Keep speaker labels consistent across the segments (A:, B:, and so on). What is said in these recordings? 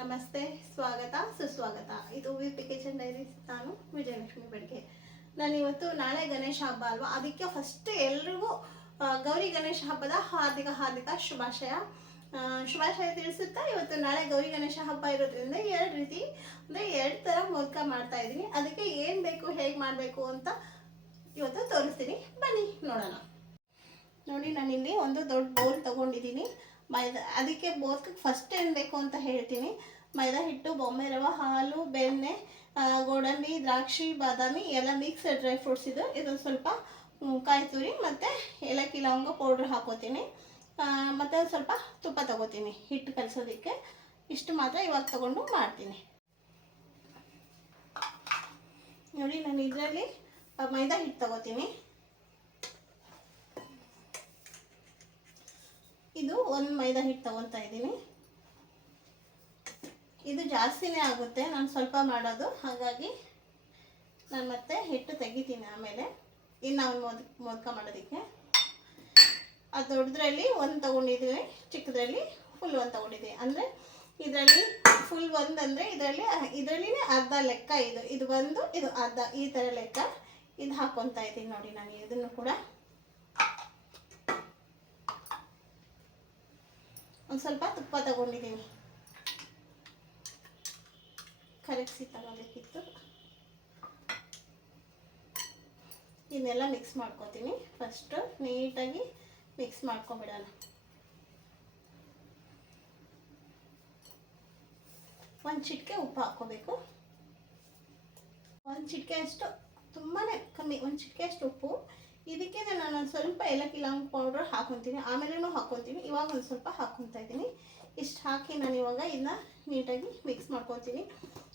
A: ನಮಸ್ತೆ, ಸ್ವಾಗತ, ಸುಸ್ವಾಗತ. ಇದು ವಿ ಪಿ ಕಿಚನ್ ಡೈರೀಸ್ ನಾನು ವಿಜಯಲಕ್ಷ್ಮಿ ಬೆಳಗ್ಗೆ ನಾನು ಇವತ್ತು ನಾಳೆ ಗಣೇಶ ಹಬ್ಬ ಅಲ್ವಾ? ಅದಕ್ಕೆ ಫಸ್ಟ್ ಎಲ್ರಿಗೂ ಗೌರಿ ಗಣೇಶ ಹಬ್ಬದ ಹಾರ್ದಿಕ ಹಾರ್ದಿಕ ಶುಭಾಶಯ. ಶುಭಾಶಯ ತಿಳಿಸುತ್ತಾ ಇವತ್ತು ನಾಳೆ ಗೌರಿ ಗಣೇಶ ಹಬ್ಬ ಇರೋದ್ರಿಂದ ಎರಡು ರೀತಿ, ಅಂದರೆ ಎರಡು ಥರ ಮೋದಕ ಮಾಡ್ತಾ ಇದ್ದೀನಿ. ಅದಕ್ಕೆ ಏನು ಬೇಕು, ಹೇಗೆ ಮಾಡಬೇಕು ಅಂತ ಇವತ್ತು ತೋರಿಸ್ತೀನಿ. ಬನ್ನಿ, ನೋಡೋಣ. ನೋಡಿ, ನಾನಿಲ್ಲಿ ಒಂದು ದೊಡ್ಡ ಬೌಲ್ ತಗೊಂಡಿದ್ದೀನಿ. ಮೈದಾ, ಅದಕ್ಕೆ ಬೋರ್ಕಕ್ಕೆ ಫಸ್ಟ್ ಏನು ಬೇಕು ಅಂತ ಹೇಳ್ತೀನಿ. ಮೈದಾ ಹಿಟ್ಟು, ಬೊಂಬೆ ರವೆ, ಹಾಲು, ಬೆಣ್ಣೆ ಗೋಡಂಬಿ, ದ್ರಾಕ್ಷಿ, ಬಾದಾಮಿ ಎಲ್ಲ ಮಿಕ್ಸ್ ಡ್ರೈ ಫ್ರೂಟ್ಸ್ ಇದು. ಇದೊಂದು ಸ್ವಲ್ಪ ಕಾಯಿ ತುರಿ ಮತ್ತು ಏಲಕ್ಕಿ ಲವಂಗ ಪೌಡ್ರ್ ಹಾಕೋತೀನಿ. ಮತ್ತು ಒಂದು ಸ್ವಲ್ಪ ತುಪ್ಪ ತಗೋತೀನಿ ಹಿಟ್ಟು ಕಲಿಸೋದಕ್ಕೆ. ಇಷ್ಟು ಮಾತ್ರ ಇವಾಗ ತಗೊಂಡು ಮಾಡ್ತೀನಿ. ನೋಡಿ, ನಾನು ಇದರಲ್ಲಿ ಮೈದಾ ಹಿಟ್ಟು ತಗೋತೀನಿ ಇದು ಒಂದು ಮೈದಾ ಹಿಟ್ಟು ತಗೊತಾ ಇದ್ದೀನಿ. ಇದು ಜಾಸ್ತಿನೇ ಆಗುತ್ತೆ, ನಾನು ಸ್ವಲ್ಪ ಮಾಡೋದು. ಹಾಗಾಗಿ ನಾನು ಮತ್ತೆ ಹಿಟ್ಟು ತೆಗಿತೀನಿ ಆಮೇಲೆ. ಇನ್ನು ನಾವು ಮೊದ್, ಮೋದಕ ಮಾಡೋದಕ್ಕೆ. ಅದು ದೊಡ್ಡದ್ರಲ್ಲಿ ಒಂದು ತೊಗೊಂಡಿದ್ದೀನಿ ಚಿಕ್ಕದ್ರಲ್ಲಿ ಫುಲ್ ಒಂದು ತೊಗೊಂಡಿದ್ದೀನಿ ಅಂದರೆ ಇದರಲ್ಲಿ ಫುಲ್ ಒಂದು ಅಂದರೆ ಇದರಲ್ಲಿ, ಇದರಲ್ಲಿನೇ ಅರ್ಧ ಲೆಕ್ಕ ಇದು. ಇದು ಒಂದು, ಇದು ಅರ್ಧ. ಈ ಥರ ಲೆಕ್ಕ ಇದು ಹಾಕ್ಕೊತಾ ಇದ್ದೀನಿ ನೋಡಿ ನಾನು, ಇದನ್ನು ಕೂಡ. ಒಂದು ಸ್ವಲ್ಪ ತುಪ್ಪ ತಗೊಂಡಿದ್ದೀನಿ ಕರಗಿಸಿ ತಗೋಬೇಕಿತ್ತು ಇದನ್ನೆಲ್ಲ ಮಿಕ್ಸ್ ಮಾಡ್ಕೋತೀನಿ. ಫಸ್ಟು ನೀಟಾಗಿ ಮಿಕ್ಸ್ ಮಾಡ್ಕೊಬಿಡೋಣ. ಒಂದು ಚಿಟಿಕೆ ಉಪ್ಪು ಹಾಕ್ಕೋಬೇಕು. ಒಂದು ಚಿಟಿಕೆ ಅಷ್ಟು ತುಂಬಾ ಕಮ್ಮಿ, ಒಂದು ಚಿಟಿಕೆ ಅಷ್ಟು ಉಪ್ಪು ಇದಕ್ಕೆ ನಾನು ಒಂದು ಸ್ವಲ್ಪ ಏಲಕ್ಕಿ ಲವಂಗ ಪೌಡ್ರ್ ಹಾಕೊತೀನಿ. ಆಮೇಲೆ ಹಾಕ್ಕೊತೀನಿ ಇವಾಗ ಒಂದು ಸ್ವಲ್ಪ ಹಾಕ್ಕೊತಾ ಇದ್ದೀನಿ. ಇಷ್ಟು ಹಾಕಿ ನಾನು ಇವಾಗ ಇದನ್ನ ನೀಟಾಗಿ ಮಿಕ್ಸ್ ಮಾಡ್ಕೊತೀನಿ.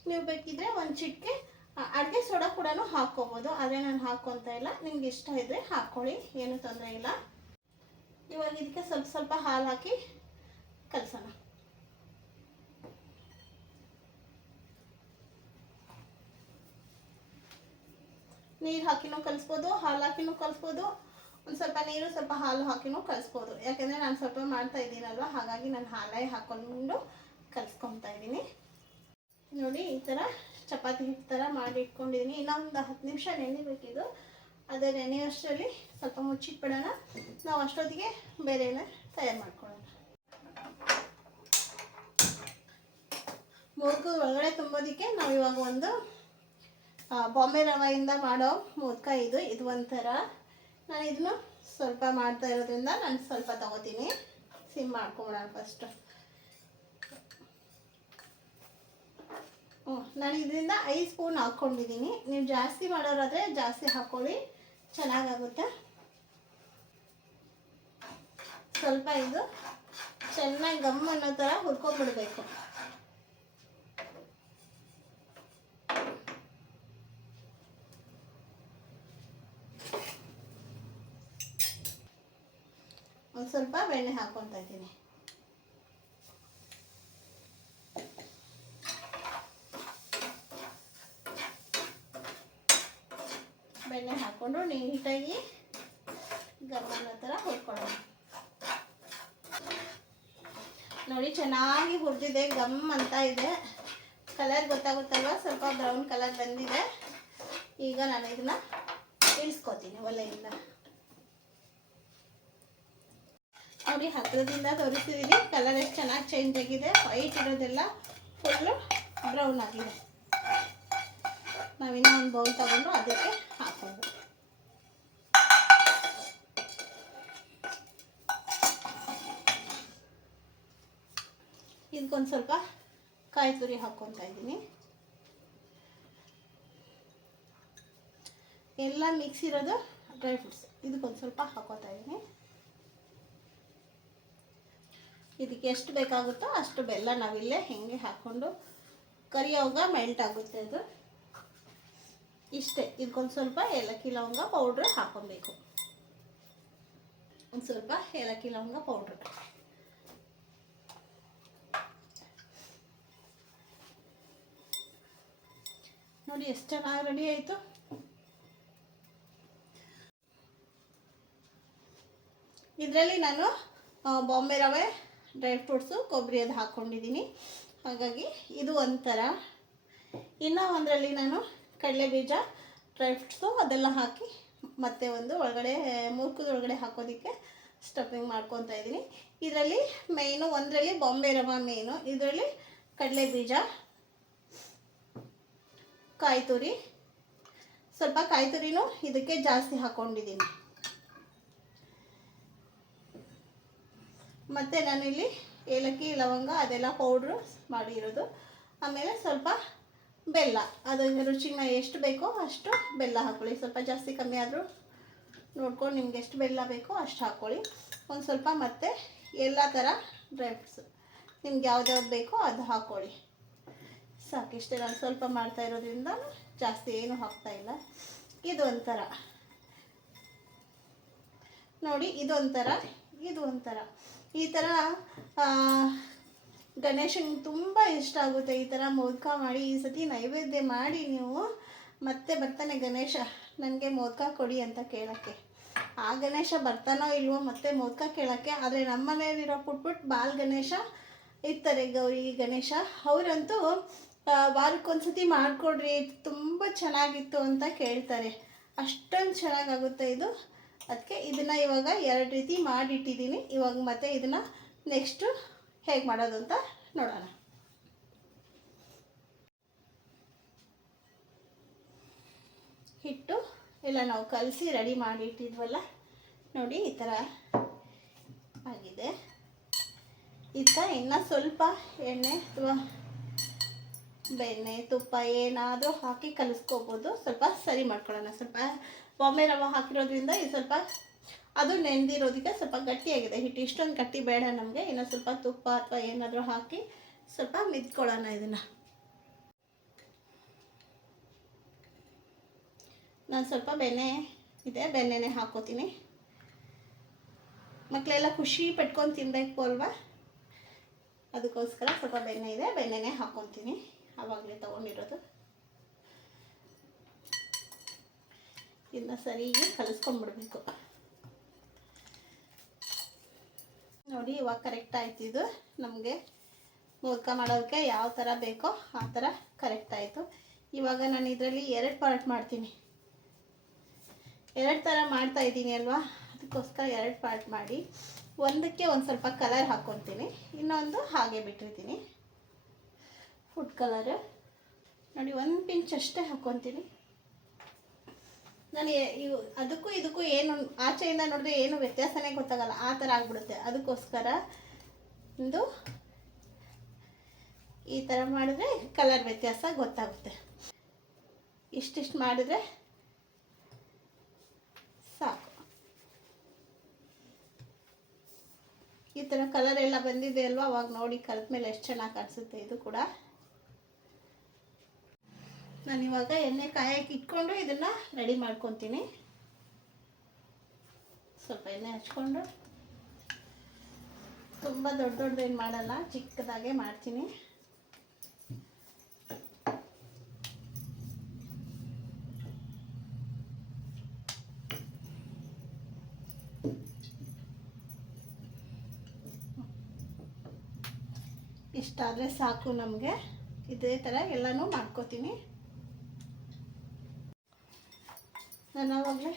A: ನೀವು ಬೇಕಿದ್ರೆ ಒಂದು ಚಿಟಿಕೆ ಅಡುಗೆ ಸೋಡಾ ಕೂಡ ಹಾಕ್ಕೊಬೋದು ಆದರೆ ನಾನು ಹಾಕ್ಕೊತಾ ಇಲ್ಲ. ನಿಮ್ಗೆ ಇಷ್ಟ ಇದ್ದರೆ ಹಾಕ್ಕೊಳ್ಳಿ ಏನೂ ತೊಂದರೆ ಇಲ್ಲ. ಇವಾಗ ಇದಕ್ಕೆ ಸ್ವಲ್ಪ ಸ್ವಲ್ಪ ಹಾಲು ಹಾಕಿ ಕಲಸೋಣ. ನೀರು ಹಾಕಿನೂ ಕಲಿಸ್ಬೋದು, ಹಾಲು ಹಾಕಿನೂ ಕಲಿಸ್ಬೋದು. ಒಂದು ಸ್ವಲ್ಪ ನೀರು, ಸ್ವಲ್ಪ ಹಾಲು ಹಾಕಿನೂ ಕಲಿಸ್ಬೋದು. ಯಾಕೆಂದರೆ ನಾನು ಸ್ವಲ್ಪ ಮಾಡ್ತಾ ಇದ್ದೀನಲ್ವ, ಹಾಗಾಗಿ ನಾನು ಹಾಲೇ ಹಾಕ್ಕೊಂಡು ಕಲಿಸ್ಕೊತಾ ಇದ್ದೀನಿ. ನೋಡಿ, ಈ ಥರ ಚಪಾತಿ ಹಿಟ್ಟು ಥರ ಮಾಡಿ ಇಟ್ಕೊಂಡಿದ್ದೀನಿ. ಇನ್ನೊಂದು ಹತ್ತು ನಿಮಿಷ ನೆನಿಬೇಕಿದು ಅದೇ ನೆನೆಯೋಷ್ಟರಲ್ಲಿ ಸ್ವಲ್ಪ ಮುಚ್ಚಿಟ್ಬಿಡೋಣ. ನಾವು ಅಷ್ಟೊತ್ತಿಗೆ ಬೇರೆನೇ ತಯಾರು ಮಾಡ್ಕೊಳ್ಳೋಣ. ಮೂಗು ಒಳಗಡೆ ತುಂಬೋದಕ್ಕೆ ನಾವು ಇವಾಗ ಒಂದು ಬಾಂಬೆ ರವೆಯಿಂದ ಮಾಡೋ ಮೋದಕ ಇದು ಇದು ಒಂಥರ. ನಾನು ಇದನ್ನು ಸ್ವಲ್ಪ ಮಾಡ್ತಾ ಇರೋದ್ರಿಂದ ನಾನು ಸ್ವಲ್ಪ ತಗೋತೀನಿ. ಸಿಮ್ ಮಾಡ್ಕೊಂಬಿಡೋಣ ಫಸ್ಟು ಹ್ಞೂ ನಾನು ಇದರಿಂದ ಐದು ಸ್ಪೂನ್ ಹಾಕ್ಕೊಂಡಿದ್ದೀನಿ. ನೀವು ಜಾಸ್ತಿ ಮಾಡೋರಾದರೆ ಜಾಸ್ತಿ ಹಾಕ್ಕೊಳ್ಳಿ ಚೆನ್ನಾಗಾಗುತ್ತೆ. ಸ್ವಲ್ಪ ಇದು ಚೆನ್ನಾಗಿ ಗಮ್ ಅನ್ನೋ ಥರ ಹುರ್ಕೊಂಡ್ಬಿಡ್ಬೇಕು ಒಂದು ಸ್ವಲ್ಪ ಬೆಣ್ಣೆ ಹಾಕ್ಕೊತಾ ಇದ್ದೀನಿ. ಬೆಣ್ಣೆ ಹಾಕ್ಕೊಂಡು ನೀಟಾಗಿ ಗಮ್ಮನ ಥರ ಹುರ್ಕೊಳ್ಳೋಣ. ನೋಡಿ, ಚೆನ್ನಾಗಿ ಹುರಿದಿದೆ, ಗಮ್ ಅಂತ ಇದೆ. ಕಲರ್ ಗೊತ್ತಾಗುತ್ತಲ್ವ? ಸ್ವಲ್ಪ ಬ್ರೌನ್ ಕಲರ್ ಬಂದಿದೆ. ಈಗ ನಾನು ಇದನ್ನ ಇಳಿಸ್ಕೊತೀನಿ ಒಲೆಯಿಂದ. ನೋಡಿ ಹತ್ತಿರದಿಂದ ತೋರಿಸ್ತಿದ್ದೀನಿ ಕಲರ್ ಎಷ್ಟು ಚೆನ್ನಾಗಿ ಚೇಂಜ್ ಆಗಿದೆ. ವೈಟ್ ಇರೋದೆಲ್ಲ ಫುಲ್ಲು ಬ್ರೌನ್ ಆಗಿದೆ. ನಾವಿನ್ನೂ ಒಂದು ಬೌಲ್ ತಗೊಂಡು ಅದಕ್ಕೆ ಹಾಕೋದು. ಇದಕ್ಕೊಂದು ಸ್ವಲ್ಪ ಕಾಯಿ ತುರಿ ಹಾಕ್ಕೊತಾ ಇದ್ದೀನಿ. ಎಲ್ಲ ಮಿಕ್ಸ್ ಇರೋದು ಡ್ರೈ ಫ್ರೂಟ್ಸ್ ಇದಕ್ಕೊಂದು ಸ್ವಲ್ಪ ಹಾಕೋತಾ ಇದ್ದೀನಿ. ಇದಕ್ಕೆ ಎಷ್ಟು ಬೇಕಾಗುತ್ತೋ ಅಷ್ಟು ಬೆಲ್ಲ ನಾವಿಲ್ಲೇ ಹೆಂಗೆ ಹಾಕ್ಕೊಂಡು ಕರಿಯೋವಾಗ ಮೆಲ್ಟ್ ಆಗುತ್ತೆ ಅದು. ಇಷ್ಟೇ, ಇದಕ್ಕೊಂದು ಸ್ವಲ್ಪ ಏಲಕ್ಕಿ ಲವಂಗ ಪೌಡ್ರ್ ಹಾಕೊಬೇಕು. ಒಂದು ಸ್ವಲ್ಪ ಏಲಕ್ಕಿ ಲವಂಗ ಪೌಡ್ರ್ ನೋಡಿ ಎಷ್ಟು ಚೆನ್ನಾಗಿ ರೆಡಿ ಆಯಿತು. ಇದರಲ್ಲಿ ನಾನು ಬಾಂಬೆ ರವೆ ಡ್ರೈ ಫ್ರೂಟ್ಸು ಕೊಬ್ಬರಿ ಅದು ಹಾಕ್ಕೊಂಡಿದ್ದೀನಿ ಹಾಗಾಗಿ ಇದು ಒಂಥರ. ಇನ್ನೂ ಒಂದರಲ್ಲಿ ನಾನು ಕಡಲೆ ಬೀಜ ಡ್ರೈ ಫ್ರೂಟ್ಸು ಅದೆಲ್ಲ ಹಾಕಿ ಮತ್ತೆ ಒಂದು ಒಳಗಡೆ, ಮುರ್ಕದ ಒಳಗಡೆ ಹಾಕೋದಕ್ಕೆ ಸ್ಟಫಿಂಗ್ ಮಾಡ್ಕೊತಾ ಇದ್ದೀನಿ ಇದರಲ್ಲಿ ಮೇಯ್ನು ಒಂದರಲ್ಲಿ ಬಾಂಬೆ ರವಾ ಮೇಯ್ನು ಇದರಲ್ಲಿ ಕಡಲೆ ಬೀಜ, ಕಾಯಿ ತುರಿ. ಸ್ವಲ್ಪ ಕಾಯಿ ತುರಿನೂ ಇದಕ್ಕೆ ಜಾಸ್ತಿ ಹಾಕ್ಕೊಂಡಿದ್ದೀನಿ ಮತ್ತು ನಾನಿಲ್ಲಿ ಏಲಕ್ಕಿ, ಲವಂಗ, ಅದೆಲ್ಲ ಪೌಡ್ರು ಮಾಡಿರೋದು. ಆಮೇಲೆ ಸ್ವಲ್ಪ ಬೆಲ್ಲ. ಅದು ರುಚಿನ ಎಷ್ಟು ಬೇಕೋ ಅಷ್ಟು ಬೆಲ್ಲ ಹಾಕ್ಕೊಳ್ಳಿ ಸ್ವಲ್ಪ ಜಾಸ್ತಿ ಕಮ್ಮಿ ಆದರೂ ನೋಡ್ಕೊಂಡು ನಿಮ್ಗೆ ಎಷ್ಟು ಬೆಲ್ಲ ಬೇಕೋ ಅಷ್ಟು ಹಾಕ್ಕೊಳ್ಳಿ ಒಂದು ಸ್ವಲ್ಪ ಮತ್ತು ಎಲ್ಲ ಥರ ಡ್ರೈ ಫ್ರೂಟ್ಸು ನಿಮ್ಗೆ ಯಾವ್ದ್ಯಾವ್ದು ಬೇಕೋ ಅದು ಹಾಕ್ಕೊಳ್ಳಿ ಸಾಕಿಷ್ಟೇ ನಾನು ಸ್ವಲ್ಪ ಮಾಡ್ತಾ ಇರೋದ್ರಿಂದ ಜಾಸ್ತಿ ಏನು ಹಾಕ್ತಾ ಇಲ್ಲ. ಇದು ಒಂಥರ ನೋಡಿ, ಇದೊಂಥರ ಇದು ಒಂಥರ ಈ ಥರ ಗಣೇಶನಿಗೆ ತುಂಬ ಇಷ್ಟ ಆಗುತ್ತೆ ಈ ಥರ ಮೋದಕ ಮಾಡಿ. ಈ ಸತಿ ನೈವೇದ್ಯ ಮಾಡಿ ನೀವು, ಮತ್ತೆ ಬರ್ತಾನೆ ಗಣೇಶ. ನನಗೆ ಮೋದಕ ಕೊಡಿ ಅಂತ ಕೇಳೋಕ್ಕೆ. ಆ ಗಣೇಶ ಬರ್ತಾನೋ ಇಲ್ವೋ ಮತ್ತೆ ಮೋದಕ ಕೇಳೋಕ್ಕೆ. ಆದರೆ ನಮ್ಮ ಮನೆಯಲ್ಲಿರೋ ಪುಟ್ ಪುಟ್ ಬಾಲ್ ಗಣೇಶ ಇರ್ತಾರೆ ಗೌರಿ ಗಣೇಶ. ಅವರಂತೂ ವಾರಕ್ಕೊಂದ್ಸತಿ ಮಾಡಿಕೊಡ್ರಿ, ತುಂಬ ಚೆನ್ನಾಗಿತ್ತು ಅಂತ ಕೇಳ್ತಾರೆ. ಅಷ್ಟೊಂದು ಚೆನ್ನಾಗಾಗುತ್ತೆ ಇದು. ಅದಕ್ಕೆ ಇದನ್ನು ಇವಾಗ ಎರಡು ರೀತಿ ಮಾಡಿಟ್ಟಿದ್ದೀನಿ. ಇವಾಗ ಮತ್ತೆ ಇದನ್ನು ನೆಕ್ಸ್ಟು ಹೇಗೆ ಮಾಡೋದು ಅಂತ ನೋಡೋಣ. ಹಿಟ್ಟು ಎಲ್ಲ ನಾವು ಕಲಸಿ ರೆಡಿ ಮಾಡಿ ಇಟ್ಟಿದ್ವಲ್ಲ ನೋಡಿ ಈ ಥರ ಆಗಿದೆ. ಈ ಥರ ಇನ್ನೂ ಸ್ವಲ್ಪ ಎಣ್ಣೆ ಅಥವಾ ಬೆಣ್ಣೆ ತುಪ್ಪ ಏನಾದರೂ ಹಾಕಿ ಕಲಿಸ್ಕೋಬೋದು. ಸ್ವಲ್ಪ ಸರಿ ಮಾಡ್ಕೊಳ್ಳೋಣ. ಸ್ವಲ್ಪ ಬಾಂಬೆ ರವೆ ಹಾಕಿರೋದ್ರಿಂದ ಇದು ಸ್ವಲ್ಪ ಅದು ನೆನೆದಿರೋದಕ್ಕೆ ಸ್ವಲ್ಪ ಗಟ್ಟಿಯಾಗಿದೆ. ಹಿಟ್ಟು ಇಷ್ಟೊಂದು ಗಟ್ಟಿ ಬೇಡ ನಮಗೆ. ಇನ್ನು ಸ್ವಲ್ಪ ತುಪ್ಪ ಅಥವಾ ಏನಾದರೂ ಹಾಕಿ ಸ್ವಲ್ಪ ಮಿದ್ಕೊಳ್ಳೋಣ ಇದನ್ನು. ನಾನು ಸ್ವಲ್ಪ ಬೆಣ್ಣೆ ಇದೆ, ಬೆಣ್ಣೆನೇ ಹಾಕೋತೀನಿ. ಮಕ್ಕಳೆಲ್ಲ ಖುಷಿ ಪಟ್ಕೊಂಡು ತಿನ್ನಬೇಕು ಅಲ್ವಾ? ಅದಕ್ಕೋಸ್ಕರ ಸ್ವಲ್ಪ ಬೆಣ್ಣೆ ಇದೆ, ಬೆಣ್ಣೆನೇ ಹಾಕ್ಕೊತೀನಿ ಆವಾಗಲೇ ತೊಗೊಂಡಿರೋದು. ಇದನ್ನ ಸರಿಗೆ ಕಲಿಸ್ಕೊಂಡ್ಬಿಡ್ಬೇಕು ನೋಡಿ, ಇವಾಗ ಕರೆಕ್ಟ್ ಆಯ್ತು ಇದು. ನಮಗೆ ಮೂರ್ಖ ಮಾಡೋದಕ್ಕೆ ಯಾವ ಥರ ಬೇಕೋ ಆ ಥರ ಕರೆಕ್ಟ್ ಆಯಿತು. ಇವಾಗ ನಾನು ಇದರಲ್ಲಿ ಎರಡು ಪಾರ್ಟ್ ಮಾಡ್ತೀನಿ. ಎರಡು ಥರ ಮಾಡ್ತಾ ಇದ್ದೀನಿ ಅಲ್ವಾ? ಅದಕ್ಕೋಸ್ಕರ ಎರಡು ಪಾರ್ಟ್ ಮಾಡಿ. ಒಂದಕ್ಕೆ ಒಂದು ಸ್ವಲ್ಪ ಕಲರ್ ಹಾಕ್ಕೊತೀನಿ ಇನ್ನೊಂದು ಹಾಗೆ ಬಿಟ್ಟಿರ್ತೀನಿ. ಫುಡ್ ಕಲರ್ ನೋಡಿ, ಒಂದು ಪಿಂಚ್ ಅಷ್ಟೇ ಹಾಕ್ಕೊತೀನಿ ನಾನು ಇವು ಅದಕ್ಕೂ ಇದಕ್ಕೂ ಏನು ಆಚೆಯಿಂದ ನೋಡಿದ್ರೆ ಏನು ವ್ಯತ್ಯಾಸನೇ ಗೊತ್ತಾಗಲ್ಲ, ಆ ಥರ ಆಗ್ಬಿಡುತ್ತೆ. ಅದಕ್ಕೋಸ್ಕರ ಒಂದು ಈ ಥರ ಮಾಡಿದ್ರೆ ಕಲರ್ ವ್ಯತ್ಯಾಸ ಗೊತ್ತಾಗುತ್ತೆ. ಇಷ್ಟಿಷ್ಟು ಮಾಡಿದ್ರೆ ಸಾಕು. ಈ ಥರ ಕಲರ್ ಎಲ್ಲ ಬಂದಿದೆ ಅಲ್ವಾ? ಅವಾಗ ನೋಡಿ ಕಲ್ತ ಮೇಲೆ ಎಷ್ಟು ಚೆನ್ನಾಗಿ ಕಾಣಿಸುತ್ತೆ ಇದು ಕೂಡ. ನಾನು ಇವಾಗ ಎಣ್ಣೆ ಕಾಯಕ್ಕೆ ಇಟ್ಕೊಂಡು ಇದನ್ನು ರೆಡಿ ಮಾಡ್ಕೊತೀನಿ. ಸ್ವಲ್ಪ ಎಣ್ಣೆ ಹಚ್ಕೊಂಡು. ತುಂಬ ದೊಡ್ಡ ದೊಡ್ಡದೇನು ಮಾಡಲ್ಲ, ಚಿಕ್ಕದಾಗೆ ಮಾಡ್ತೀನಿ. ಇಷ್ಟಾದರೆ ಸಾಕು ನಮಗೆ. ಇದೇ ಥರ ಎಲ್ಲನೂ ಮಾಡ್ಕೋತೀನಿ. ನಾನು ಅವಾಗಲೇ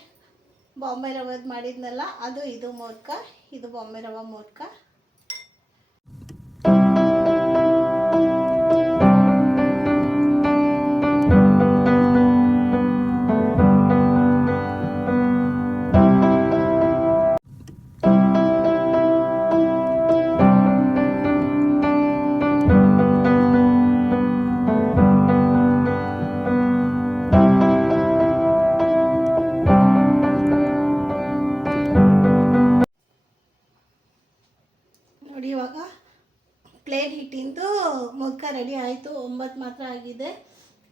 A: ಬಾಂಬೆ ರವದ್ದು ಮಾಡಿದ್ನಲ್ಲ ಅದು ಇದು ಮೋದಕ ಇದು ಬಾಂಬೆ ರವೆ ಮೋದಕ.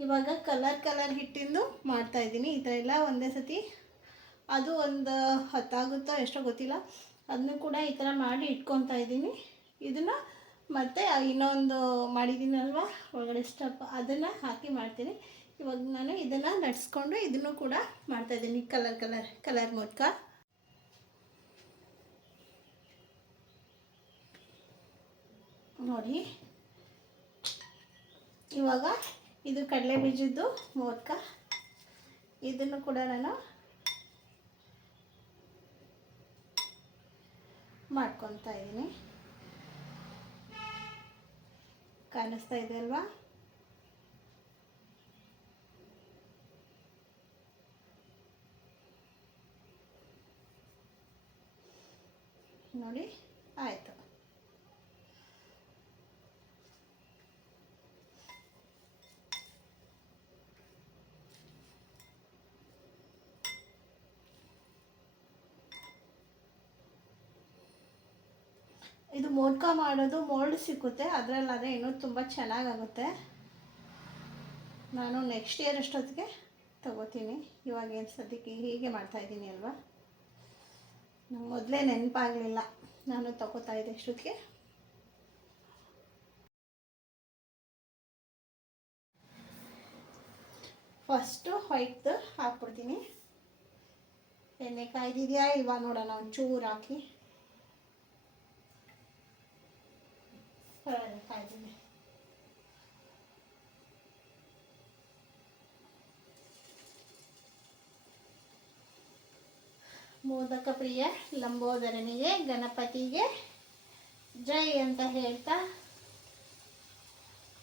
A: ಇವಾಗ ಕಲರ್ ಕಲರ್ ಹಿಟ್ಟಿಂದು ಮಾಡ್ತಾ ಇದ್ದೀನಿ. ಈ ಥರ ಎಲ್ಲ ಒಂದೇ ಸತಿ. ಅದು ಒಂದು ಹತ್ತಾಗುತ್ತೋ ಎಷ್ಟೋ ಗೊತ್ತಿಲ್ಲ. ಅದನ್ನು ಕೂಡ ಈ ಥರ ಮಾಡಿ ಇಟ್ಕೊತಾ ಇದ್ದೀನಿ. ಇದನ್ನು ಮತ್ತು ಇನ್ನೊಂದು ಮಾಡಿದ್ದೀನಲ್ವ? ಒಳಗಡೆ ಸ್ಟಪ್ ಅದನ್ನು ಹಾಕಿ ಮಾಡ್ತೀನಿ. ಇವಾಗ ನಾನು ಇದನ್ನು ನಡ್ಸ್ಕೊಂಡು ಇದನ್ನು ಕೂಡ ಮಾಡ್ತಾಯಿದ್ದೀನಿ ಕಲರ್ ಕಲರ್ ಕಲರ್ ಮೂಲಕ. ನೋಡಿ. ಇವಾಗ ಇದು ಕಡಲೆ ಬೀಜದ್ದು ಮೋದಕ. ಇದನ್ನು ಕೂಡ ನಾನು ಮಾಡ್ಕೊತಾ ಇದ್ದೀನಿ. ಕಾಣಿಸ್ತಾ ಇದೆ ಅಲ್ವಾ? ನೋಡಿ ಆಯಿತು. ಇದು ಮೋದಕ ಮಾಡೋದು ಮೋಲ್ಡ್ ಸಿಕ್ಕುತ್ತೆ, ಅದರಲ್ಲಾದರೆ ಇನ್ನೂ ತುಂಬ ಚೆನ್ನಾಗಾಗುತ್ತೆ. ನಾನು ನೆಕ್ಸ್ಟ್ ಇಯರ್ ಅಷ್ಟೊತ್ತಿಗೆ ತಗೋತೀನಿ. ಇವಾಗ ಏನು ಸದ್ಯಕ್ಕೆ ಹೀಗೆ ಮಾಡ್ತಾಯಿದ್ದೀನಿ ಅಲ್ವಾ? ನಂಗೆ ಮೊದಲೇ ನೆನಪಾಗಲಿಲ್ಲ. ನಾನು ತಗೋತಾ ಇದ್ದೆ ಅಷ್ಟೊತ್ತಿಗೆ. ಫಸ್ಟು ವೈಟ್ದು ಹಾಕ್ಬಿಡ್ತೀನಿ. ಎಣ್ಣೆ ಕಾಯ್ದಿದೆಯಾ ಇಲ್ವಾ ನೋಡೋಣ, ಒಂಚೂರು ಹಾಕಿ. ಮೋದಕ ಪ್ರಿಯ ಲಂಬೋದರನಿಗೆ ಗಣಪತಿಗೆ ಜೈ ಅಂತ ಹೇಳ್ತಾ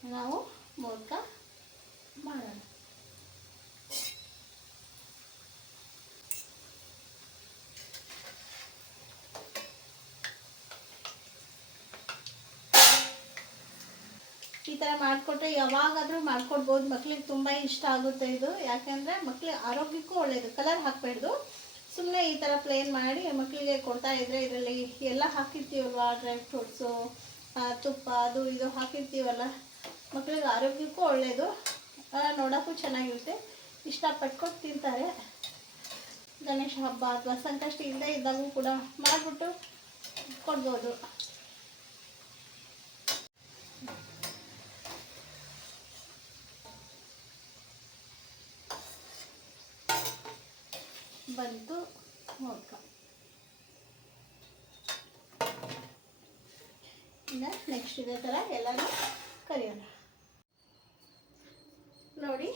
A: ನಾವು ಮೋದಕ ಮಾಡೋಣ. ಥರ ಮಾಡಿಕೊಟ್ರೆ ಯಾವಾಗಾದರೂ ಮಾಡ್ಕೊಡ್ಬೋದು. ಮಕ್ಳಿಗೆ ತುಂಬ ಇಷ್ಟ ಆಗುತ್ತೆ ಇದು. ಯಾಕೆಂದರೆ ಮಕ್ಳಿಗೆ ಆರೋಗ್ಯಕ್ಕೂ ಒಳ್ಳೆಯದು ಕಲರ್ ಹಾಕ್ಬೇಡ್ದು. ಸುಮ್ಮನೆ ಈ ಥರ ಪ್ಲೇನ್ ಮಾಡಿ ಮಕ್ಕಳಿಗೆ ಕೊಡ್ತಾ ಇದ್ರೆ ಇದರಲ್ಲಿ ಎಲ್ಲ ಹಾಕಿರ್ತೀವಲ್ವ? ಡ್ರೈ ಫ್ರೂಟ್ಸು ತುಪ್ಪ, ಅದು ಇದು ಹಾಕಿರ್ತೀವಲ್ಲ? ಮಕ್ಕಳಿಗೆ ಆರೋಗ್ಯಕ್ಕೂ ಒಳ್ಳೆಯದು ನೋಡೋಕ್ಕೂ ಚೆನ್ನಾಗಿರುತ್ತೆ. ಇಷ್ಟಪಟ್ಕೊಂಡು ತಿಂತಾರೆ. ಗಣೇಶ ಹಬ್ಬ ಅಥವಾ ಸಂಕಷ್ಟ ಇಲ್ಲದೆ ಇದ್ದಾಗೂ ಕೂಡ ಮಾಡಿಬಿಟ್ಟು ಕೊಡ್ಬೋದು. ಬಂತು. ಮೋದಕ ಇನ್ನು ನೆಕ್ಸ್ಟ್ ಇದೇ ಥರ ಎಲ್ಲನೂ ಕರಿಯೋಣ. ನೋಡಿ,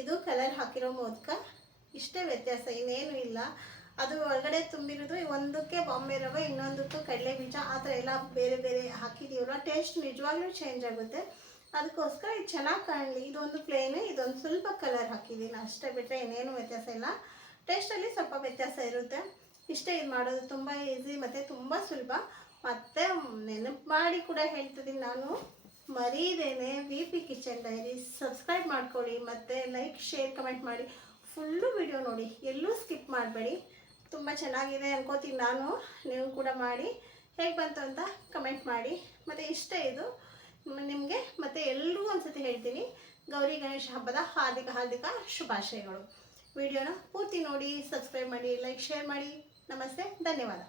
A: ಇದು ಕಲರ್ ಹಾಕಿರೋ ಮೋದಕ. ಇಷ್ಟೇ ವ್ಯತ್ಯಾಸ, ಇನ್ನೇನು ಇಲ್ಲ. ಅದು ಒಳಗಡೆ ತುಂಬಿರೋದು ಒಂದಕ್ಕೆ ಬಾಂಬೆ ರವೆ ಇನ್ನೊಂದಕ್ಕೂ ಕಡಲೆ ಬೀಜ, ಆ ಥರ ಎಲ್ಲ ಬೇರೆ ಬೇರೆ ಹಾಕಿದ್ದೀವಲ್ಲ ಟೇಸ್ಟ್ ನಿಜವಾಗ್ಲೂ ಚೇಂಜ್ ಆಗುತ್ತೆ. ಅದಕ್ಕೋಸ್ಕರ ಇದು ಚೆನ್ನಾಗಿ ಕಾಣಲಿ. ಇದೊಂದು ಪ್ಲೇನ್ ಇದೊಂದು ಸ್ವಲ್ಪ ಕಲರ್ ಹಾಕಿದ್ದೀನಿ. ಅಷ್ಟೇ ಬಿಟ್ಟರೆ ಇನ್ನೇನು ವ್ಯತ್ಯಾಸ ಇಲ್ಲ. ಟೇಸ್ಟಲ್ಲಿ ಸ್ವಲ್ಪ ವ್ಯತ್ಯಾಸ ಇರುತ್ತೆ. ಇಷ್ಟೇ ಇದು ಮಾಡೋದು ತುಂಬ ಈಸಿ ಮತ್ತು ತುಂಬ ಸುಲಭ. ಮತ್ತು ನೆನಪು ಮಾಡಿ ಕೂಡ ಹೇಳ್ತಿದ್ದೀನಿ ನಾನು. ಮರೀದೇನೆ V P kitchen diary subscribe ಮಾಡ್ಕೊಳ್ಳಿ ಮತ್ತು ಲೈಕ್ ಶೇರ್ ಕಮೆಂಟ್ ಮಾಡಿ. ಫುಲ್ಲು ವಿಡಿಯೋ ನೋಡಿ. ಎಲ್ಲೂ ಸ್ಕಿಪ್ ಮಾಡಬೇಡಿ. ತುಂಬ ಚೆನ್ನಾಗಿದೆ ಅನ್ಕೋತೀನಿ ನಾನು. ನೀವು ಕೂಡ ಮಾಡಿ. ಹೇಗೆ ಬಂತು ಅಂತ ಕಮೆಂಟ್ ಮಾಡಿ. ಮತ್ತು ಇಷ್ಟೇ ಇದು. ನಿಮಗೆ ಮತ್ತು ಎಲ್ಲರೂ ಒಂದು ಸತಿ ಹೇಳ್ತೀನಿ. ಗೌರಿ ಗಣೇಶ ಹಬ್ಬದ ಹಾರ್ದಿಕ ಹಾರ್ದಿಕ ಶುಭಾಶಯಗಳು. ವಿಡಿಯೋನ ಪೂರ್ತಿ ನೋಡಿ ಸಬ್ಸ್ಕ್ರೈಬ್ ಮಾಡಿ ಲೈಕ್ ಶೇರ್ ಮಾಡಿ. ನಮಸ್ತೆ ಧನ್ಯವಾದ.